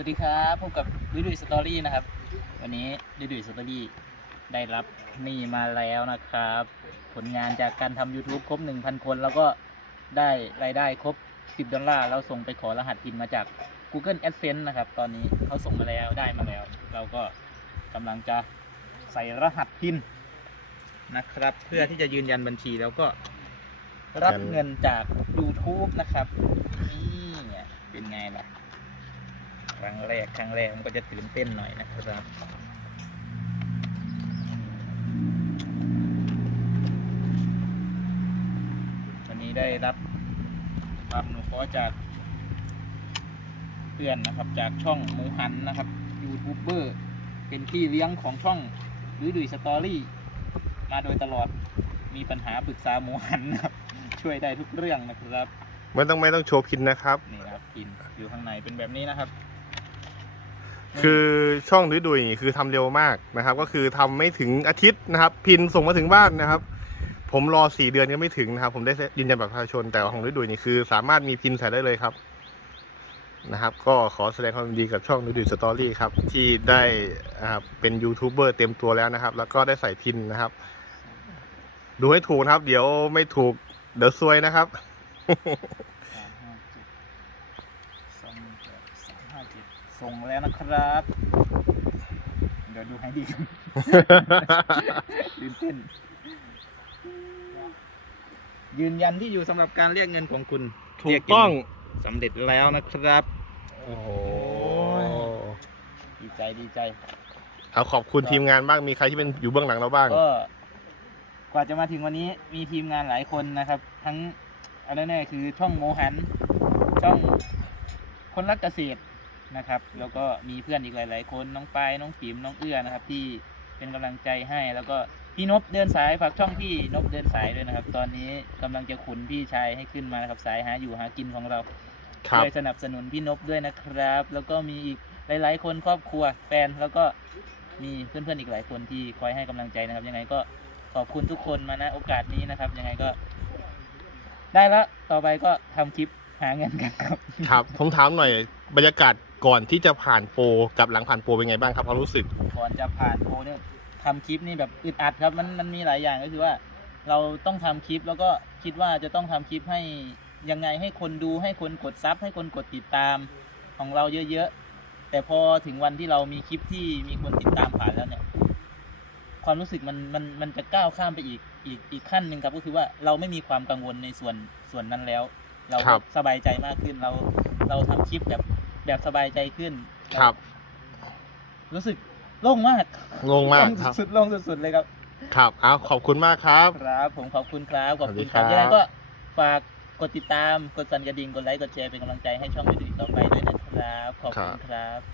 สวัสดีครับพบกับดุยดุยสตอรี่นะครับ วันนี้ดุยดุยสตอรี่ได้รับนี่มาแล้วนะครับ ผลงานจากการทำ YouTube ครบ 1,000 คน แล้วก็ได้รายได้ครบ 10 ดอลลาร์เราส่งไปขอรหัสพินมาจาก Google AdSense นะครับ ตอนนี้เขาส่งมาแล้วได้มาแล้ว เราก็กำลังจะใส่รหัสพินนะครับ เพื่อที่จะยืนยันบัญชีแล้วก็รับเงินจาก YouTube นะครับนี่เป็นไงล่ะ ครั้งแรกครั้งแรกมันก็จะตื่นเต้นหน่อยนะครับวันนี้ได้รับความอนุเคราะห์จากเพื่อนนะครับ จากช่องหมูหันนะครับยูทูบเบอร์เป็นพี่เลี้ยงของช่องหรือดุยสตอรี่มาโดยตลอดมีปัญหาปรึกษาหมูหันนะครับ ช่วยได้ทุกเรื่องนะครับ ไม่ต้องไม่ต้องโชว์พินนะครับ นี่นะครับพินอยู่ข้างในเป็นแบบนี้นะครับ คือช่องดุยดุยนี่คือทำเร็วมากนะครับ ก็คือทำไม่ถึงอาทิตย์นะครับ พินส่งมาถึงบ้านนะครับ ผมรอสี่เดือนก็ไม่ถึงนะครับ ผมได้ยืนยันบัตรประชาชนแต่ของดุยดุยนี่คือ สามารถมีพินใส่ได้เลยครับนะครับ ก็ขอแสดงความยินดีกับช่องดุยดุยสตอรี่ครับ ที่ได้เป็นยูทูบเบอร์เต็มตัวแล้วนะครับ แล้วก็ได้ใส่พินนะครับ ดูให้ถูกนะครับ เดี๋ยวไม่ถูกเดี๋ยวซวยนะครับ สามห้าเจ็ดสองแปดสามห้าเจ็ดส่งแล้วนะครับ เดี๋ยวดูให้ดีตื่นเต้น ยืนยันที่อยู่สำหรับการเรียกเงินของคุณถูกต้องสำเร็จแล้วนะครับ โอ้โห ดีใจดีใจ เอาขอบคุณทีมงานบ้าง มีใครที่เป็นอยู่เบื้องหลังเราบ้าง ก็ กว่าจะมาถึงวันนี้มีทีมงานหลายคนนะครับ ทั้งเอาแน่ๆคือช่องโมหัน ช่อง คนรักเกษตรนะครับ แล้วก็มีเพื่อนอีกหลาย ๆ คนน้องปายน้องปิ๋มน้องเอื้อนะครับ ที่เป็นกำลังใจให้แล้วก็พี่นบเดินสายฝากช่องพี่นบเดินสายด้วยนะครับ ตอนนี้กำลังจะขุนพี่ชายให้ขึ้นมานะครับสายหาอยู่หากินของเราครับช่วยสนับสนุนพี่นบด้วยนะครับ แล้วก็มีอีกหลาย ๆ คนครอบครัวแฟนแล้วก็มีเพื่อน ๆ อีกหลายคนที่คอยให้กำลังใจนะครับ ยังไงก็ขอบคุณทุกคนมาณโอกาสนี้นะครับ ยังไงก็ ได้แล้วต่อไปก็ทำคลิป หาเงินกันครับ ครับผมถามหน่อยบรรยากาศก่อนที่จะผ่านโปรกับหลังผ่านโปรเป็นไงบ้างครับความรู้สึก ก่อนจะผ่านโปรเนี่ยทำคลิปนี่แบบอึดอัดครับ มันมันมีหลายอย่างก็คือว่า เราต้องทำคลิปแล้วก็คิดว่าจะต้องทำคลิปให้ยังไงให้คนดูให้คนกดซับให้คนกดติดตามของเราเยอะๆ แต่พอถึงวันที่เรามีคลิปที่มีคนติดตามผ่านแล้วเนี่ย ความรู้สึกมันมันมันจะก้าวข้ามไปอีกอีกอีกขั้นหนึ่งครับก็คือว่าเราไม่มีความกังวลในส่วนส่วนนั้นแล้ว เราครัก็บสบายใจมากขึ้น เราเราทำคลิปแบบแบบสบายใจขึ้นครับ รู้สึกโล่งมากงงมากครับ สุดๆโล่งสุดๆเลยครับ ครับเอาขอบคุณมากครับ ครับ ผมขอบคุณครับขอบคุณสวัสดีคครัรับบยังไงก็ฝากกดติดตามกดสั่นกระดิ่งกดไลค์กดแชร์เป็นกำลังใจให้ช่องวิดีโอต่อไปด้วยนะครับ ขอบคุณครับ